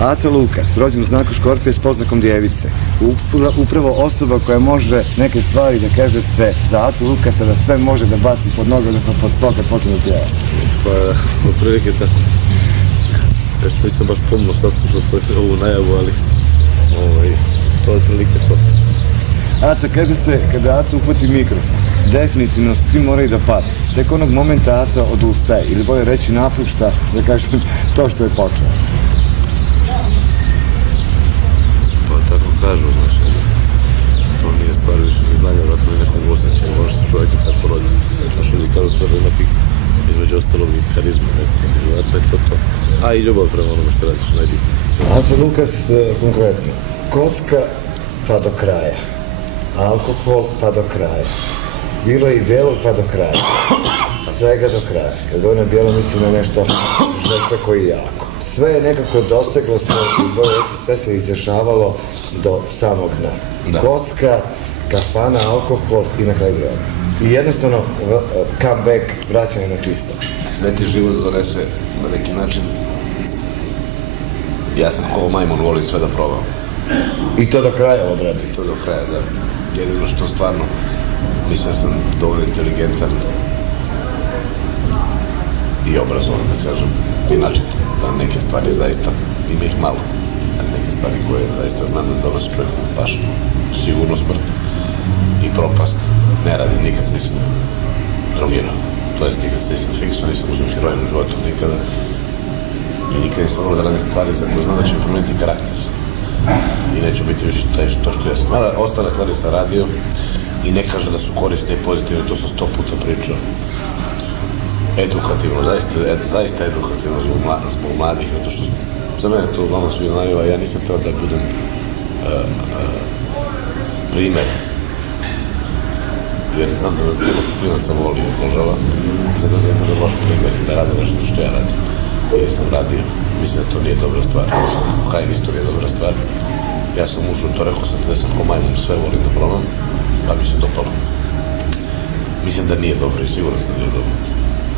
Aca Lukas, rođen u znaku Škorpije s poznakom djevice. Upravo osoba koja može neke stvari da kaže se za Acu Lukasa da sve može da baci pod noge, odnosno pod sto kad počne da pjeva. Pa, otprilike tako. Nešto nisam baš pomno saslušao ovu najavu, ali to je otprilike to. Aca, kaže se, kada Aca uhvati mikrofon, definitivno svi moraju da padnu. Tek onog momenta Aca odustaje, ili bolje reći napušta, da kažem, to što je počeo. Pa tako kažu, znači, to nije stvar više ni znanja, vratno i nekog osjećaja, može se čovjek i tako roditi. Znači, ljudi kažu treba imati između ostalog i karizmu, vratno je to. A i ljubav prema onome što radiš, najbitnije. Aca Lukas, konkretno, kocka pa do kraja, alkohol pa do kraja, bilo je i bijelo pa do kraja, svega do kraja. Kad govorim na bijelo mislim na nešto žestoko i jako. Sve je nekako doseglo se, sve se izdešavalo do samog dna. Kocka, kafana, alkohol i na kraju droga. I jednostavno comeback, vraćanje na čisto. Sve ti život donese na neki način. Ja sam kao majmun, volim sve da probam. I to do kraja odradi. To do kraja, da. Jedino što stvarno mislim da sam dovoljno inteligentan i obrazovan, da kažem. Inače, da neke stvari zaista, ima ih malo, ali neke stvari koje zaista znam da donosi čovjeku baš sigurno smrt i propast. Ne radim, nikad nisam drogirao, to jest nikad nisam fiksno, nisam uzim heroin u životu, nikada. I nikad nisam volio da radim stvari za koje znam da će mi promijeniti karakter. I neću biti više to što ja sam. Ostale stvari sam radio i ne kaže da su korisne i pozitivne, to sam 100 puta pričao. Edukativno, zaista edukativno zbog mladih, zato što za mene to uglavnom svi znaju, a ja nisam trebao da budem primjer. Jer znam da me puno klinaca voli i obožava, zato da je možda loš primjer da rade nešto što ja radim. Jer sam radio, mislim da to nije dobra stvar, kokain isto nije dobra stvar. Ja sam ušao, to rekao sam da sam ko majmun, sve volim da probam, pa mi se dopalo. Mislim da nije dobro i sigurno da nije dobro.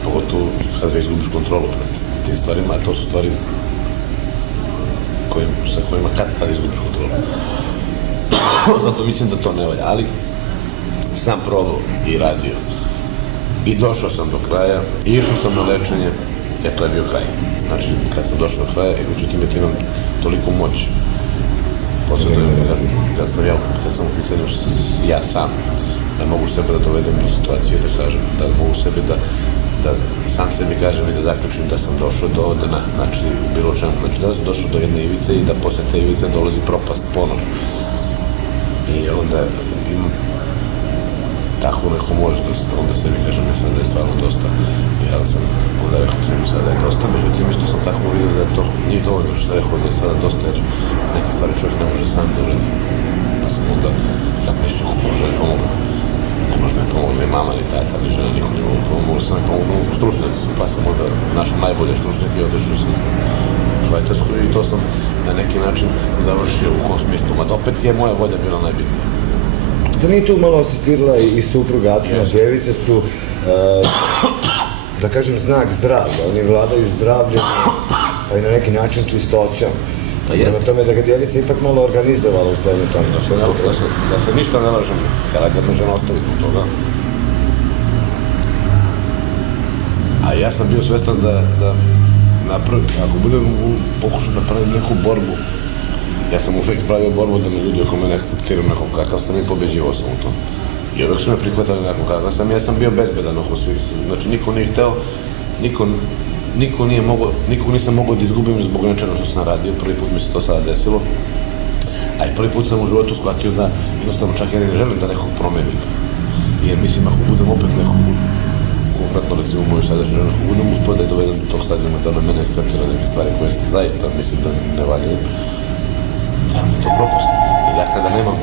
Pogotovo kad ga izgubiš kontrolu pred tim stvarima, a to su stvari sa kojima kad izgubiš kontrolu. Zato mislim da to ne valja, ali sam probao i radio. I došao sam do kraja, i išao sam na lečenje, jer to je bio kraj. Znači, kad sam došao do kraja, međutim, imam toliko moć. Posebno, kad sam u pitanju ja sam, da mogu sebe da dovedem do situacije, da kažem, da mogu sebe da sam sebi kažem i da zaključim da sam došao do dna, znači bilo čemu, znači da sam došao do jedne ivice i da posle te ivice dolazi propast, ponor. I onda imam tako neko moć da onda sebi kažem ja sad da je stvarno dosta. Ja sam onda rekao sam sada da je dosta, međutim isto sam tako vidio da to nije dovoljno što sam rekao da je sada dosta jer neke stvari čovjek ne može sam da uradi. Pa sam onda razmišljao kako može da pomogu. Ne može me pomoći ni mama, ni tata, ni žena, niko ne mogu pomoći, mogu sam mi pomoći stručnjaci, pa sam onda našao najbolje stručnjake i odešao sam u Švajcarsku i to sam na neki način završio u kom smislu, mada opet je moja volja bila najbitnija. Da nije tu malo asistirala i supruga Acina, djevice su, da kažem, znak zdravlja, oni vladaju zdravljem, pa i na neki način čistoćom. Prema tome da ga djevica ipak malo organizovala u svemu tome. Da se ništa ne lažem, kada me žena ostavi zbog toga. A ja sam bio svestan da napravim, ako budem pokušao da pravim neku borbu, ja sam uvijek pravio borbu da me ljudi oko mene akceptiraju nekog kakav sam i pobeđivao sam u tom. I uvijek su me prihvatali nekog kakav sam, ja sam bio bezbedan oko svih. Znači niko nije hteo, nikog nisam mogao da izgubim zbog nečega što sam radio, prvi put mi se to sada desilo. A i prvi put sam u životu shvatio da jednostavno čak ja ne želim da nekog promenim. Jer mislim ako budem opet nekog, konkretno recimo moju sadašnju ženu, ako budem uspio da je dovedem do tog stadijuma da ona mene akceptira neke stvari koje zaista mislim da ne valjaju, da mi to propast. I da kada nemam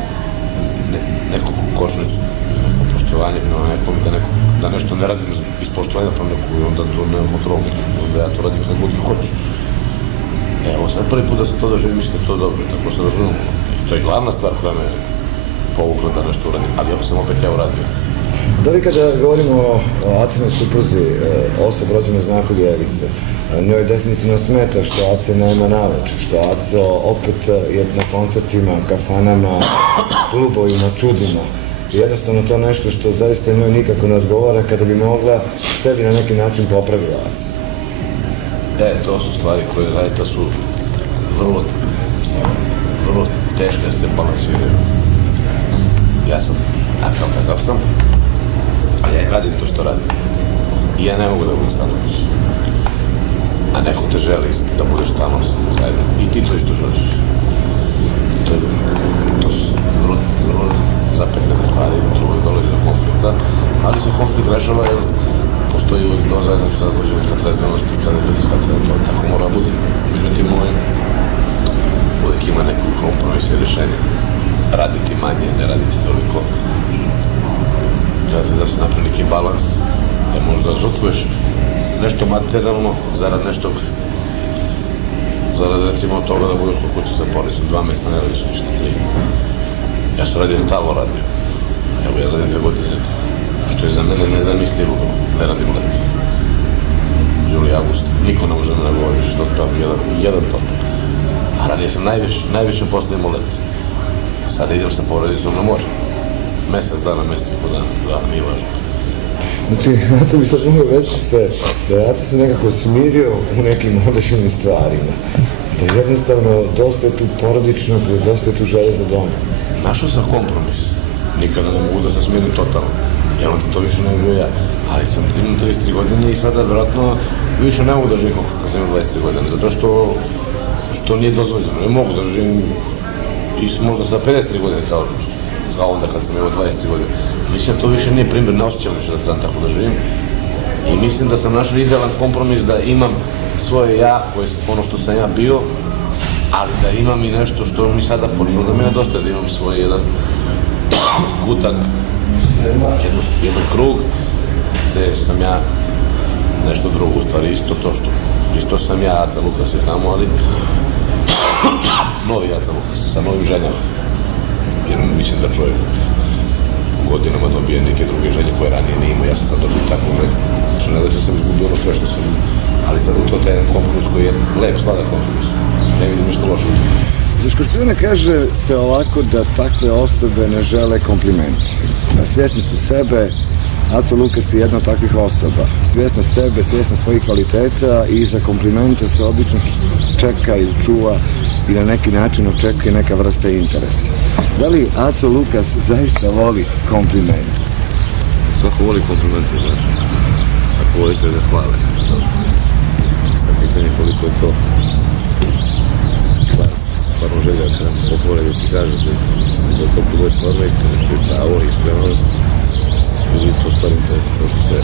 nekog kočnicu, neko poštovanje prema nekom, da nešto ne radim iz poštovanja prema nekog i onda to nema kontrolu nikakvu, onda ja to radim kad god i hoću. Evo sad prvi put da se to doživi, mislim da je to dobro, tako se razumemo. I to je glavna stvar koja me povukla da nešto uradim, ali ako sam opet ja uradio. Da li kada govorimo o Acinoj supruzi, osob rođene u znaku djevice, Njoj definitivno smeta što Ace nema naveč, što Aco opet je na koncertima, kafanama, klubovima, čudima. Jednostavno to nešto što zaista njoj nikako ne odgovara kada bi mogla sebi na neki način popravila Ace. To su stvari koje zaista su vrlo teške da se balansiraju. Ja sam takav kakav sam, a ja i radim to što radim. I ja ne mogu da budem stalno kući. A neko te želi da budeš stalno zajedno. I ti to isto želiš. To su vrlo zapetljene stvari, drugo dolazi do konflikta, ali se konflikt rešava jer postoji uvijek do zajednička zahođenja trezvenosti, kada ljudi shvatili da to tako mora bude. Međutim, uvijek ima neku kompromis i rješenje. Raditi manje, ne raditi toliko. Gledati da se napravi neki balans, da možda žrtvuješ nešto materijalno zarad nešto, zarad recimo toga da budeš kod kuće za porodicu, 2 mjeseca ne radiš ništa, 3. Ja sam radio stalno radio. Evo ja radim 2 godine, što je za mene nezamislivo, ne radim let. Juli, avgust, niko ne može da govori više, da otpravim jedan ton. A radio sam najviše posle imao let. Sada idem sa porodicom na more. Mjesec dana, mjesec i po dana, nije važno. Znači, Aco bi sad želio reći da je Aco se nekako smirio u nekim određenim stvarima. Da jednostavno dosta je tu porodičnog, dosta je tu želje za dom. Našao sam kompromis. Nikada ne mogu da se smirim totalno. Jer onda to više ne bio ja. Ali imam 33 godine i sada vjerojatno više ne mogu da živim kako kad sam imam 23 godine. Zato što nije dozvoljeno. Ne mogu da živim i možda sa 53 godine kao onda kad sam imao 23 godine. Mislim da to više nije primjer, ne osjećam više da trebam tako da živim. I mislim da sam našao idealan kompromis da imam svoje ja, ono što sam ja bio, ali da imam i nešto što mi sada počelo da mi nedostaje, da imam svoj jedan kutak, jedan krug, gde sam ja nešto drugo, u stvari isto sam ja, Aca Lukas je tamo, ali novi Aca Lukas, sa novim željama. Jer mislim da čovjek godinama dobije neke druge želje koje ranije nije imao, ja sam sad dobio takvu želju. Što ne znači da sam izgubio ono pre što sam, ali sad je to taj jedan kompromis koji je lep, sladak kompromis. Ne vidim ništa loše. Za Škorpiona kaže se ovako da takve osobe ne žele komplimenti. Svjesni su sebe, Aco Lukas je jedna od takvih osoba. Svjesna sebe, svjesna svojih kvaliteta i za komplimente se obično čeka i čuva i na neki način očekuje neka vrsta interesa. Da li Aco Lukas zaista voli komplimente? Svako voli komplimente, znaš. Ako volite da hvale. Sad pitanje koliko je to stvarno želja da nam se potvore da ti kaže da to bude stvarno istina, to je pravo, iskreno, ili to stvarno interesa, to što sve.